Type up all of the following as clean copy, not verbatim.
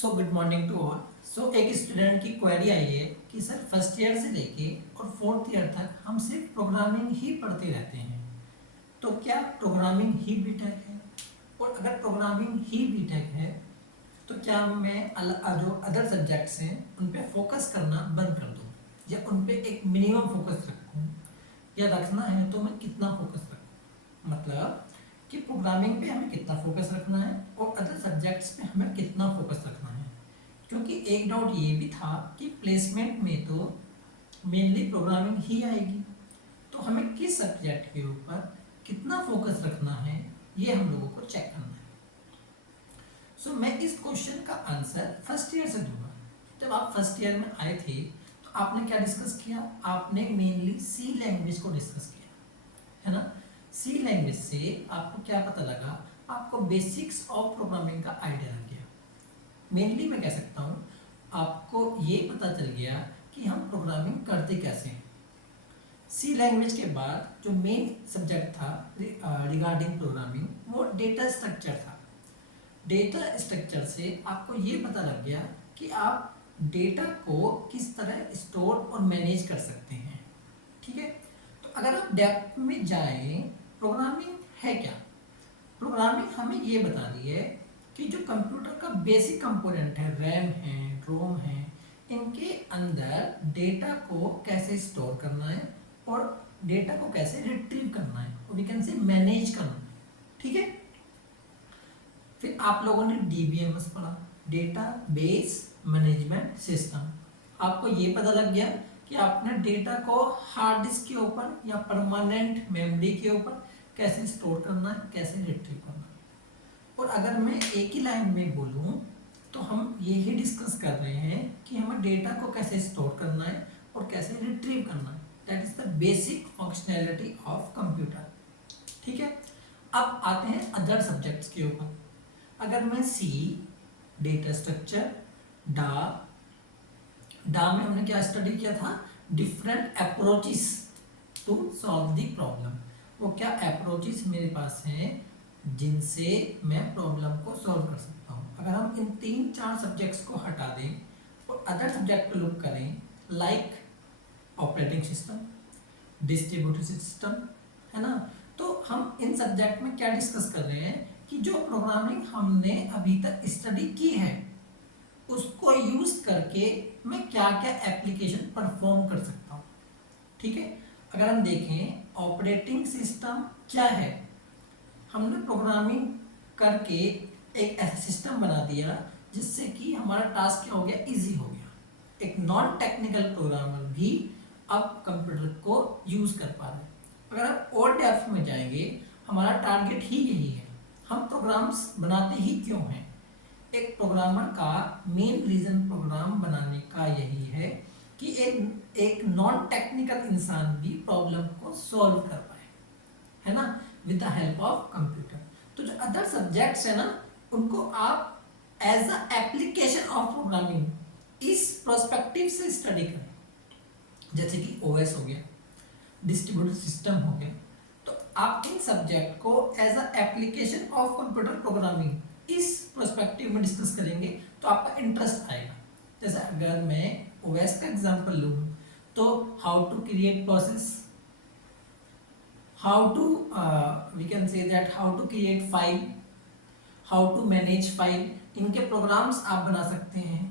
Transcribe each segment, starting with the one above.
So good morning to all. So एक student की query आई है कि सर फर्स्ट ईयर से लेके और फोर्थ ईयर तक हम सिर्फ प्रोग्रामिंग ही पढ़ते रहते हैं, तो क्या प्रोग्रामिंग ही बीटेक है? और अगर प्रोग्रामिंग ही बीटेक है तो क्या मैं जो अदर सब्जेक्ट्स हैं उन पे फोकस करना बंद कर दूं या उन पे एक मिनिमम फोकस रखूं, या रखना है तो मैं कितना फोकस रखूं? मतलब कि प्रोग्रामिंग पे हमें कितना फोकस रखना है और अदर सब्जेक्ट्स पे हमें कितना फोकस रखना है। क्योंकि एक डाउट ये भी था कि प्लेसमेंट में तो मेनली प्रोग्रामिंग ही आएगी, तो हमें किस सब्जेक्ट के ऊपर कितना फोकस रखना है ये हम लोगों को चेक करना है। सो मैं इस क्वेश्चन का आंसर फर्स्ट ईयर से दूंगा। जब आप फर्स्ट ईयर में आए थे तो आपने क्या डिस्कस किया? आपने मेनली सी लैंग्वेज को डिस्कस किया, है ना। सी लैंग्वेज से आपको क्या पता लगा? आपको बेसिक्स ऑफ प्रोग्रामिंग का आइडिया लग गया। मेनली मैं कह सकता हूँ आपको ये पता चल गया कि हम प्रोग्रामिंग करते कैसे हैं। सी लैंग्वेज के बाद जो मेन सब्जेक्ट था रिगार्डिंग प्रोग्रामिंग वो डेटा स्ट्रक्चर था। डेटा स्ट्रक्चर से आपको ये पता लग गया कि आप डेटा को किस तरह स्टोर और मैनेज कर सकते हैं। ठीक है, तो अगर आप डेप्थ में जाएं, प्रोग्रामिंग है क्या? प्रोग्रामिंग हमें ये बता रही है कि जो कंप्यूटर का बेसिक कंपोनेंट है, रैम है, रोम है, इनके अंदर डेटा को कैसे स्टोर करना है और डेटा को कैसे रिट्रीव करना है, और वी कैन से मैनेज करना है। ठीक है, फिर आप लोगों ने डीबीएमएस पढ़ा, डेटा बेस मैनेजमेंट सिस्टम। आपको ये पता लग गया कि आपने डेटा को हार्ड डिस्क के ऊपर या परमानेंट मेमोरी के ऊपर कैसे स्टोर करना है, कैसे रिट्रीव करना है। और अगर मैं एक ही लाइन में बोलूं तो हम यही डिस्कस कर रहे हैं कि हमें डेटा को कैसे स्टोर करना है और कैसे रिट्रीव करना है। That is the basic functionality of computer. ठीक है, अब आते हैं अदर सब्जेक्ट्स के ऊपर। अगर मैं सी, डेटा स्ट्रक्चर, डा डा में हमने क्या स्टडी किया था? Different approaches to solve the problem. वो क्या अप्रोचेस मेरे पास हैं जिनसे मैं प्रॉब्लम को सॉल्व कर सकता हूँ। अगर हम इन 3-4 सब्जेक्ट्स को हटा दें और अदर सब्जेक्ट पे लुक करें, like operating system, distributed system, है ना, तो हम इन सब्जेक्ट में क्या डिस्कस कर रहे हैं कि जो प्रोग्रामिंग हमने अभी तक स्टडी की है उसको यूज करके मैं क्या क्या एप्लीकेशन परफॉर्म कर सकता हूँ। ठीक है, अगर हम देखें ऑपरेटिंग सिस्टम क्या है, हमने प्रोग्रामिंग करके एक ऐसा सिस्टम बना दिया जिससे कि हमारा टास्क क्या हो गया? इजी हो गया। एक नॉन टेक्निकल प्रोग्रामर भी अब कंप्यूटर को यूज कर पा रहे हैं। अगर आप और डेप्थ में जाएंगे, हमारा टारगेट ही यही है। हम प्रोग्राम्स बनाते ही क्यों हैं? एक प्रोग्रामर का मेन रीजन प्रोग्राम बनाने का यही है कि एक नॉन टेक्निकल इंसान भी प्रॉब्लम को सॉल्व कर पाए, है ना, with the help of computer. तो जो अदर सब्जेक्ट्स है ना, उनको आप as a application of programming इस प्रोस्पेक्टिव से स्टडी करें। जैसे कि ओएस हो गया, डिस्ट्रीब्यूटेड सिस्टम हो गया, तो आप इन सब्जेक्ट को as a application of computer programming इस प्रोस्पेक्टिव में डिस्कस करेंगे तो आपका इंटरेस्ट आएगा। जैसे अगर मैं ओएस का एग्जांपल लूँ तो how to create process, how to we can say that how to create file, how to manage file, इनके प्रोग्राम्स आप बना सकते हैं।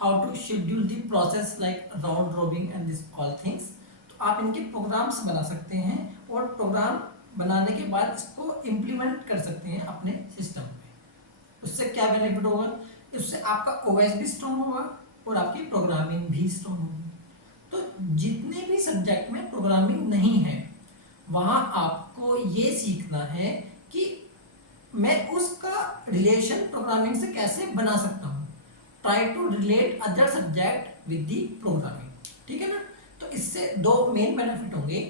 how to schedule the process like round robin and this all things, तो आप इनके programmes बना सकते हैं और प्रोग्राम बनाने के बाद इसको इम्प्लीमेंट कर सकते हैं अपने सिस्टम पे। उससे क्या बेनिफिट होगा? उससे आपका ओएस भी स्ट्रॉन्ग होगा और आपकी प्रोग्रामिंग भी स्ट्रॉन्ग होगी। तो जितने भी सब्जेक्ट में प्रोग्रामिंग नहीं है वहां आपको ये सीखना है कि मैं उसका रिलेशन प्रोग्रामिंग से कैसे बना सकता हूँ। Try to relate other subject with the programming. ठीक है ना, तो इससे दो मेन बेनिफिट होंगे।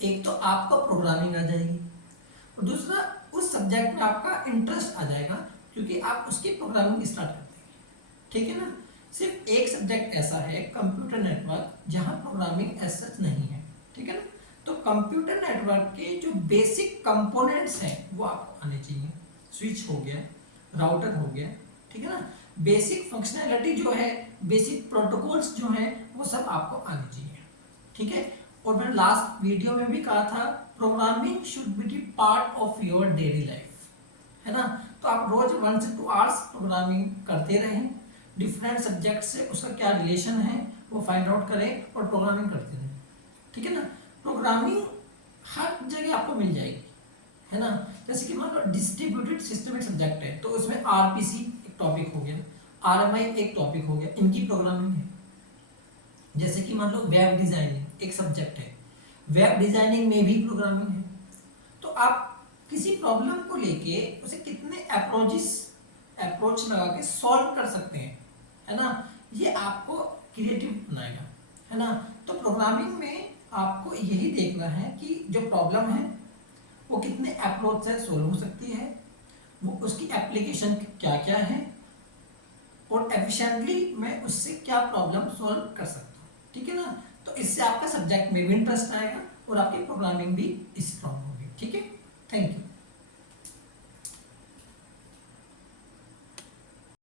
एक तो आपको प्रोग्रामिंग आ जाएगी और दूसरा उस सब्जेक्ट में आपका इंटरेस्ट आ जाएगा क्योंकि आप उसकी प्रोग्रामिंग स्टार्ट कर देंगे। ठीक है ना, सिर्फ एक सब्जेक्ट ऐसा है कंप्यूटर नेटवर्क जहाँ प्रोग्रामिंग एज सच नहीं है। ठीक है ना, तो कंप्यूटर नेटवर्क के जो बेसिक कंपोनेंट्स हैं वो आपको आने चाहिए। स्विच हो गया, राउटर हो गया, ठीक है ना, बेसिक फंक्शनैलिटी जो है, बेसिक प्रोटोकॉल्स जो हैं, वो सब आपको आने चाहिए, ठीक है। और मैंने लास्ट वीडियो में भी कहा था, programming should be the part of your daily life, है ना। तो आप रोज 1 से 2 आवर्स प्रोग्रामिंग करते रहें, डिफरेंट सब्जेक्ट से उसका क्या रिलेशन है वो फाइंड आउट करें और प्रोग्रामिंग करते रहें, ठीक है ना। प्रोग्रामिंग हर जगह आपको मिल जाएगी, है ना। जैसे कि मान लो डिस्ट्रीब्यूटेड सिस्टम एक सब्जेक्ट है, तो उसमें आरपीसी एक टॉपिक हो गया, आरएमआई एक टॉपिक हो गया, इनकी प्रोग्रामिंग है। जैसे कि मान लो वेब डिजाइनिंग एक सब्जेक्ट है, वेब डिजाइनिंग में भी प्रोग्रामिंग है। तो आप किसी प्रॉब्लम को लेके उसे कितने अप्रोच लगा के सॉल्व कर सकते हैं, है ना, ये आपको क्रिएटिव बनाएगा, है ना। तो प्रोग्रामिंग में आपको यही देखना है कि जो प्रॉब्लम है वो कितने अप्रोच से सोल्व हो सकती है, वो उसकी एप्लीकेशन क्या क्या है, और एफिशिएंटली मैं उससे क्या प्रॉब्लम सॉल्व कर सकता हूँ, ठीक है ना। तो इससे आपका सब्जेक्ट में भी इंटरेस्ट आएगा और आपकी प्रोग्रामिंग भी स्ट्रांग होगी, ठीक है। Thank you.